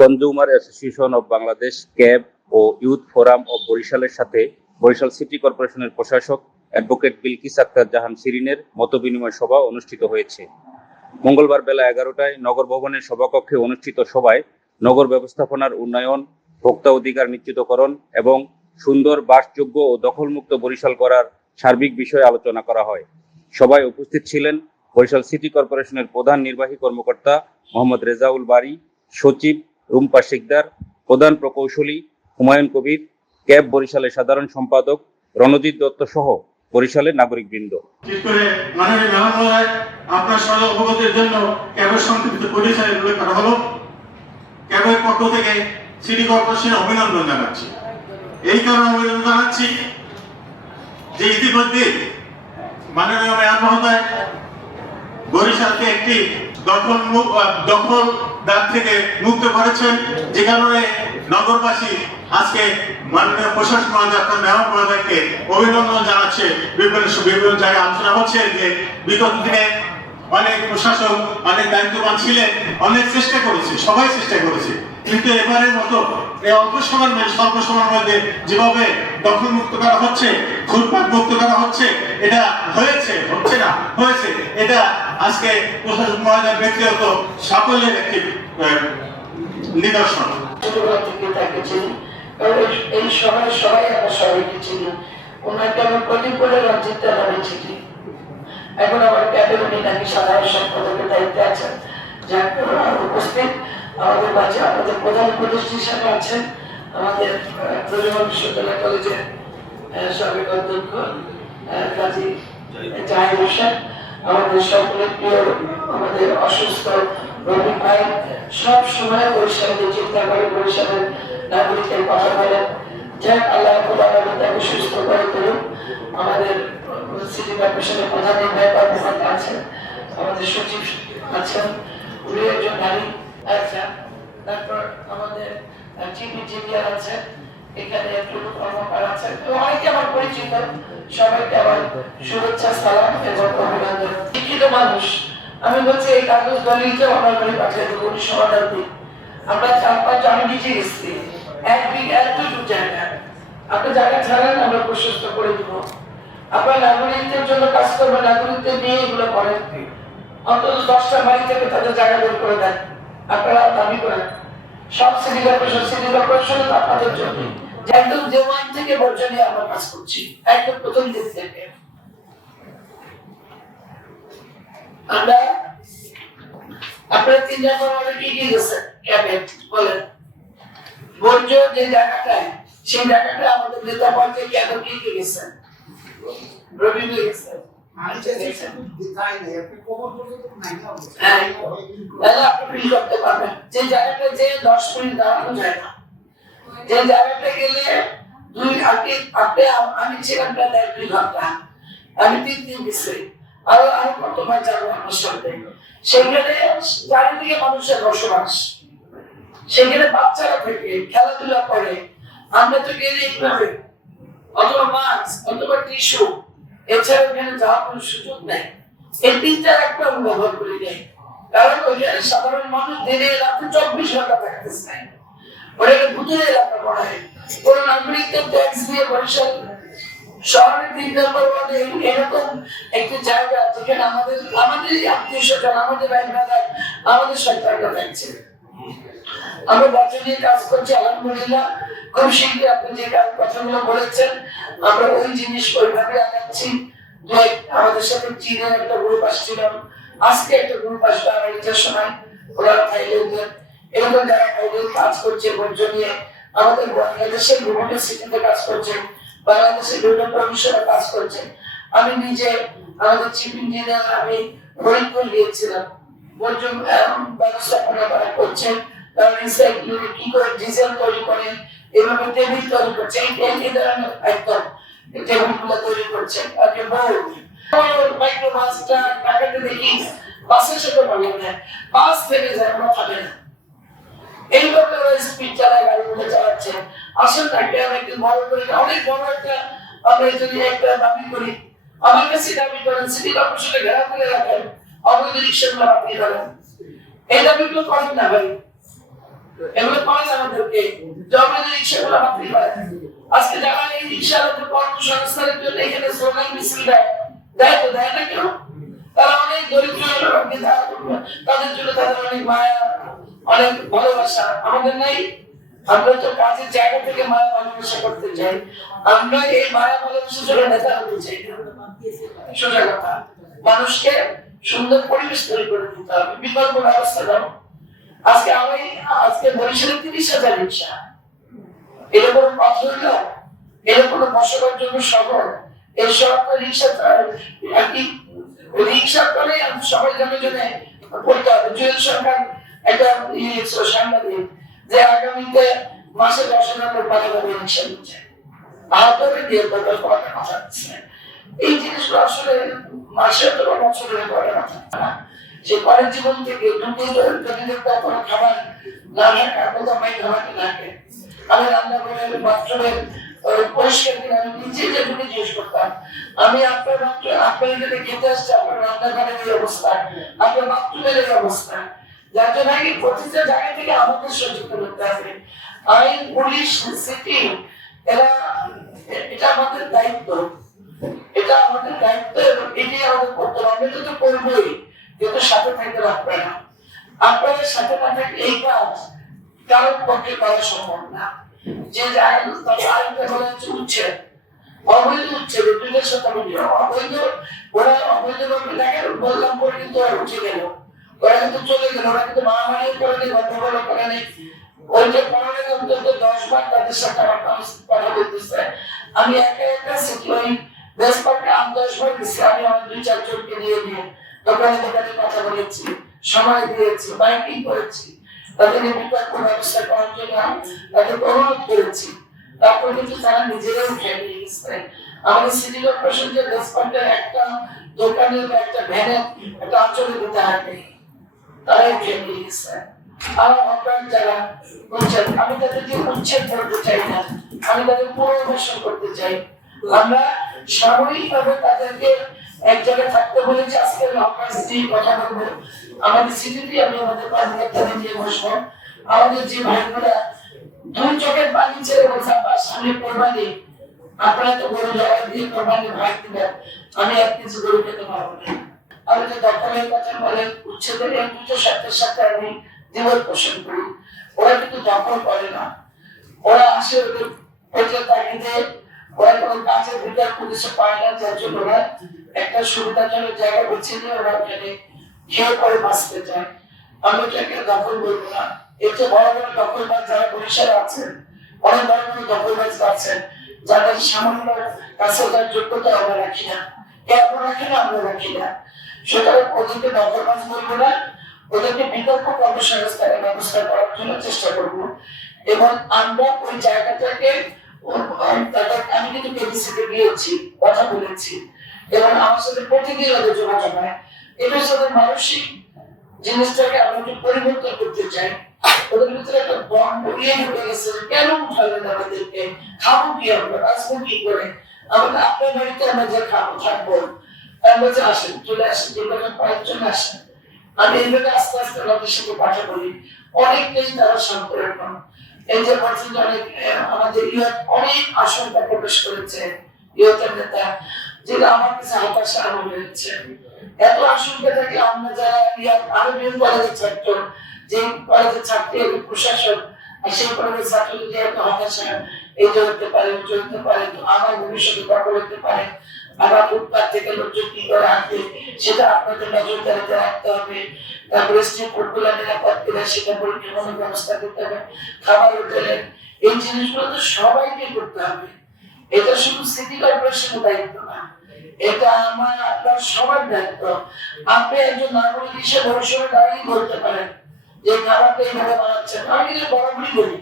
Consumer association of Bangladesh CAB ও youth forum of বরিশালের সাথে বরিশাল সিটি কর্পোরেশনের প্রশাসক অ্যাডভোকেট বিলকিস আক্তার জাহান শিরিনের মতবিনিময় সভা অনুষ্ঠিত হয়েছে। মঙ্গলবার বেলা 11টায় নগর ভবনের সভাকক্ষে অনুষ্ঠিত সভায় নগর ব্যবস্থাপনার উন্নয়ন, ভোক্তা অধিকার নিশ্চিতকরণ এবং সুন্দর, বাসযোগ্য ও দখলমুক্ত বরিশাল করার সার্বিক বিষয়ে আলোচনা করা হয়। সভায় উপস্থিত ছিলেন বরিশাল সিটি কর্পোরেশনের প্রধান নির্বাহী কর্মকর্তা মোহাম্মদ রেজাউল বারী, সচিব রুম্পা শিকদার, প্রধান প্রকৌশলী হুমায়ুন কবির, ক্যাব বরিশালের সাধারণ সম্পাদক রণজিৎ দত্ত সহ বরিশালের নাগরিকবৃন্দ। আপনার সদয় অবগতির জন্য ক্যাবের সংক্ষিপ্ত পরিচয় উল্লেখ করা হলো। ক্যাবের পক্ষ থেকে সিটি কর্পোরেশনের অভিনন্দন জানাচ্ছি। এই কারণে অভিনন্দন জানাচ্ছি যে ইতিমধ্যে মাননীয় মেয়র মহোদয় বরিশালকে একটি দখলদার থেকে মুক্ত করেছেন, যে কারণে নগরবাসী আজকে মাননীয় প্রশাসন মহোদয় অর্থাৎ মেয়র মহোদয়কে অভিনন্দন জানাচ্ছে। বিভিন্ন জায়গায় আলোচনা হচ্ছে যে বিগত দিনে অনেক প্রশাসক অনেক দায়িত্ববান ছিলেন, অনেক চেষ্টা করেছে, সবাই চেষ্টা করেছে, কিন্তু এবারের মতো এই স্বল্প সময়ের মধ্যে যেভাবে দখল মুক্ত করা হচ্ছে, ফুটপাত মুক্ত করা হচ্ছে, এটা হচ্ছে না হয়েছে, এটা আজকে প্রশাসক মহোদয়ের ব্যক্তিগত সাফল্যের একটি নিদর্শন। এই শহরে সবাই আমার সবাইকে চিনি, ওনাকে আমি প্রতিকূলে রঞ্জিত নামে চিনি। এখন আমার ক্যাবের উনি নাকি সাধারণ সম্পাদকের দায়িত্বে আছেন। উপস্থিত আমাদের মাঝে আমাদের প্রধান উপদেষ্টা হিসাবে আছেন আমাদের প্রজন্ম বিশ্ববিদ্যালয় কলেজের সাবেক অধ্যক্ষ কাজী জাহির হোসেন, আমাদের সকলের প্রিয় আমাদের অসুস্থ রবি ভাই, সব সময় বরিশালের চিন্তা করে বরিশালের নাগরিকের কথা বলেন। যাই আল্লাহ তাকে সুস্থ করে তুলুন। আমাদের সিটি কর্পোরেশনের প্রধান নির্বাহী কর্মকর্তা আছেন, আমাদের সচিব আছেন, উনি একজন নারী আছেন, তারপর আমাদের চিফ ইঞ্জিনিয়ার আছেন, এখানে টুলু কর্মকার আছেন, অনেকে আমার পরিচিত, সবাইকে আমার শুভেচ্ছা, সালাম এবং অভিনন্দন। শিক্ষিত মানুষ, আমি বলছি এই কাগজ দলিলটা আমার বাড়ি পাঠিয়ে দেবো, উনি সমাধান দিন। আমরা 4-5 আমি নিজে গেছি, একটু জায়গা আপনি জায়গা ছাড়েন, আমরা প্রশস্ত করে দিব। আপনার নাগরিকদের জন্য কাজ করবেন, নাগরিকদের নিয়ে এগুলো করেন, অন্তত 10টা বাড়ি থেকে তাদের জায়গা বের করে দেন, আপনারা দাবি করেন। সব সিটি কর্পোরেশন আপনাদের জন্য একদম জেওয়ান থেকে বর্জন নিয়ে আমরা কাজ করছি, একদম প্রথম দিন থেকে। আমরা আপনারা 3 নম্বর অর্ডার কি গেছেন ক্যাবিনেট বলেন, বর্জ্য যে জায়গাটায়, সেই জায়গাটা আমাদের নেতা পর্যায়ে ক্যাবিনেট কি গেছেন, রবি গেছেন, যে জায়গাটা যে 10 মিনিট দাঁড়ানো যায় না, যে জায়গাটা গেলে আমি ছিলাম প্রায় 1-2 ঘন্টা, আমি 3 দিন গেছি, আরো কতবার যাবো আমার সাথে। সেখানে চারিদিকে মানুষের বসবাস, সেখানে বাচ্চারা থেকে খেলাধুলা করে, আমরা তো গেলে এইভাবে অথবা মাস্ক অথবা টিস্যু, এছাড়া ওখানে যাওয়ার কোনো সুযোগ নেই। এই 3টার একটা ব্যবহার করি নেই, কারণ ওইখানে সাধারণ মানুষ দিনে রাতে 24 ঘন্টা থাকতেছে, ওটাকে ভূতের এলাকা করা হয়। কোনো নাগরিকদের ট্যাক্স দিয়ে বরিশাল শহরের 3 নম্বর ওয়ার্ডে এরকম একটি জায়গা যেখানে আমাদের আত্মীয় স্বজন, আমাদের ভাই ব্রাদার, আমাদের সরকাররা থাকছে। আমরা বছর নিয়ে কাজ করছি, আলহামদুলিল্লাহ। খুব শীঘ্রই আপনি যে কথাগুলো বলেছেন, আমরা ওই জিনিস ওইভাবে আনাচ্ছি। আমাদের সাথে চীনের একটা গ্রুপ আসছিল, আজকে একটা গ্রুপ আসবে আমেরিকার সময়, ওরা থাইল্যান্ডের, এরকম যারা কাজ করছে বর্জ্য নিয়ে, আমাদের বাংলাদেশের বিভিন্ন সিটিতে কাজ করছে, বাংলাদেশের বিভিন্ন প্রভিশনে কাজ করছে। আমি নিজে আমাদের চিফ ইঞ্জিনিয়ার আমি ফরিদপুর গিয়েছিলাম, বর্জ্য ব্যবস্থাপনা করা করছে, কি করে ডিজেল তৈরি করে, এভাবে টেবিল তৈরি করছে, এই ধরনের একদম টেবিল গুলো তৈরি করছে। মাইক্রোবাসটা ঢাকাতে দেখি বাসের সাথে বলে না, বাস থেকে যায়, আমরা পাবে না, এইভাবে ওরা স্পিড চালায়, গাড়িগুলো চালাচ্ছে। আসল থাকে একদিন বড় করে অনেক বড় একটা আমরা যদি একটা দাবি করি, আমার কাছে দাবি করেন সিটি কর্পোরেশনে ঘেরা করে রাখেন, অবৈধ রিক্সাগুলো আপনি করেন, এই দাবিগুলো করেন না ভাই। এগুলো করেন আমাদেরকে জমা রিক্সাগুলো বাতিল করেন। আজকে যারা এই রিক্সাগুলো কর্মসংস্থানের জন্য এখানে স্লোগান মিছিল দেয় তো দেয় না কেউ? তারা অনেক দরিদ্র লোককে তাদের জন্য তাদের অনেক মায়া, অনেক ভালোবাসা আমাদের নাই। আমরা তো কাজের জায়গা থেকে মায়া ভালোবাসা করতে চাই, আমরা এই মায়া ভালোবাসার জন্য নেতা হতে চাই না। সোজা কথা, মানুষকে সুন্দর পরিবেশ তৈরি করে দিতে হবে, বিকল্প ব্যবস্থা দাও। আজকে বরিশালে 30,000 রিক্সা, এটা কোনো পথ হইল? এটা কোনো বসবার জন্য শহর? এই শহরটা রিক্সা আর কি রিক্সা করে সবাই জনে জনে করতে হবে। জুয়েল সরকার একটা সাংবাদিক যে আগামীতে মাসে 10,000 টাকা করে রিক্সা দিচ্ছে, আহতরে দিয়ে কথা আছে। এই জিনিসগুলো আসলে মাসে অথবা বছরে করার কথা না। যে পরের জীবন থেকে কোনো খাবার না রাখা, কোথাও মাই খাবারটি রাখে। আমি রান্না করে বাথরুমের পরিষ্কার দিন আমি নিজে যেটুকু জিজ্ঞেস করতাম, আমি আপনার যদি খেতে আসছে আপনার রান্নাঘরের এই অবস্থা, আপনার বাথরুমের এই অবস্থা, যার জন্য আগে প্রতিটা জায়গা থেকে আমাদের সচেতন করতে হবে। আইন, পুলিশ, সিটি এটা আমাদের দায়িত্ব, এটা আমাদের দায়িত্ব এবং এটাই আমাদের করতে হবে। আমরা তো করবোই, কিন্তু সাথে থাকতে পারবে না। আপনাদের সাথে না থাকলে এই কাজ কারোর পক্ষে করা সম্ভব না। যে আইনটা বলা হচ্ছে উচ্ছেদ, অবৈধ উচ্ছেদ, দুইটার সাথে অবৈধ, ওরা অবৈধভাবে দেখেন বললাম পরে কিন্তু ওরা উঠে গেল, ওরা কিন্তু চলে গেল, ওরা কিন্তু মারামারিও করেনি, গন্ডগোল করেনি। ওই যে পনেরো অন্তত 10 বার তাদের সাথে আমার কথা বলতেছে। আমি একা একা ওই বেস্ট পার্কে 10 বার দিচ্ছি, আমি আমার 2-4 জনকে নিয়ে দোকানে দোকানে কথা বলেছি, সময় দিয়েছি, মাইকিং করেছি, তাদেরকে বিকল্প ব্যবস্থা করার জন্য তাদের অনুরোধ করেছি। তারপর কিন্তু তারা নিজেরাই উঠে নিয়ে গেছে। আমাদের সিটি কর্পোরেশন যে রেসপন্ডের একটা দোকানে বা একটা ভ্যানে একটা অঞ্চলে দিতে হবে, তারাই উঠে নিয়ে গেছে। আর আপনার যারা বলছেন, আমি তাদেরকে উচ্ছেদ করতে চাই না, আমি তাদের পুনর্বাসন করতে চাই। আমরা সাময়িকভাবে তাদেরকে এক জায়গায় থাকতে বলেছি। আজকে আপনার সিটি কথা বলবো, আমাদের সিটিতে আমি আমাদের কর্মকর্তাদের নিয়ে বসবো। আমাদের যে ভাইগুলা 2 চোখের পানি ছেড়ে বলছে সামনে কোরবানি, আপনারা তো গরু জবাই দিয়ে কোরবানি ভাগ দিবেন, আমি এক কিছু গরু খেতে পারবো না। আমি যে দখলের কথা বলেন, উচ্ছেদের এই দুটো শব্দের সাথে আমি দ্বিমত পোষণ করি। ওরা কিন্তু দখল করে না, ওরা আসে ওদের তাগিদে, ওরা কোনো কাজের ভিতর পুলিশে পায় না, যার জন্য ওরা একটা সুবিধাজনক জায়গা বেছে নিয়ে ওরা ওখানে খেয়ে পরে বাঁচতে চায়। আমি এটাকে দখল বলবো না। এর চেয়ে বড় বড় দখলবাজ যারা বরিশালে আছেন, অনেক বড় বড় দখলবাজ আছেন, যাদের সামান্য কাছে তার যোগ্যতা আমরা রাখি না, কেন রাখি না, আমরা রাখি না। সুতরাং ওদেরকে দখলবাজ বলবো না, ওদেরকে বিকল্প কর্মসংস্থানের ব্যবস্থা করার জন্য চেষ্টা করবো। এবং আমরা ওই জায়গাটাকে আমি কিন্তু কেবিসিতে গিয়েছি, কথা বলেছি, এবং আমার সাথে প্রতিদিন ওদের যোগাযোগ হয়। এটার সাথে মানসিক জিনিসটাকে আমরা একটু পরিবর্তন করতে চাই। ওদের ভিতরে একটা ইয়ে ঢুকে গেছে, কেন উঠালেন আমাদেরকে, খাবো কি আমরা, বাঁচবো কি করে, আমাদের আপনার বাড়িতে আমরা যে খাবো থাকবো, আমরা যে আসেন চলে আসেন, যে কথা পায়ের জন্য আসেন। আমি এইভাবে আস্তে আস্তে ওদের সাথে কথা বলি, অনেকটাই তারা সম্পর্ক। এই যে পর্যন্ত অনেক আমাদের ইউথ অনেক আশঙ্কা প্রকাশ করেছে, ইউথের নেতা, যেটা আমার কাছে হতাশা মনে হচ্ছে। এত আশঙ্কা থাকে আমরা যারা আরো বিভিন্ন কলেজের ছাত্র, যে কলেজের ছাত্রী প্রশাসক, আর সেই কলেজের ছাত্র যদি এত হতাশা এই যে হতে পারে, চলতে পারে, আমার ভবিষ্যতে দখল হতে পারে, আমার ফুটপাত থেকে লোকজন কি করে আসবে, সেটা আপনাদের নজরদারিতে রাখতে হবে। তারপরে স্ট্রিট ফুডগুলো নিরাপদ কিনা সেটা পরিচালনার ব্যবস্থা করতে হবে, খাবার হোটেলের এই জিনিসগুলো তো সবাইকে করতে হবে। এটা শুধু সিটি কর্পোরেশনের দায়িত্ব না, এটা আমার আপনার সবার দায়িত্ব। আপনি একজন নাগরিক হিসেবে ভবিষ্যতে দাঁড়িয়ে বলতে পারেন যে খাবারটা এইভাবে বানাচ্ছেন। আমি কিন্তু বরাবরই বলি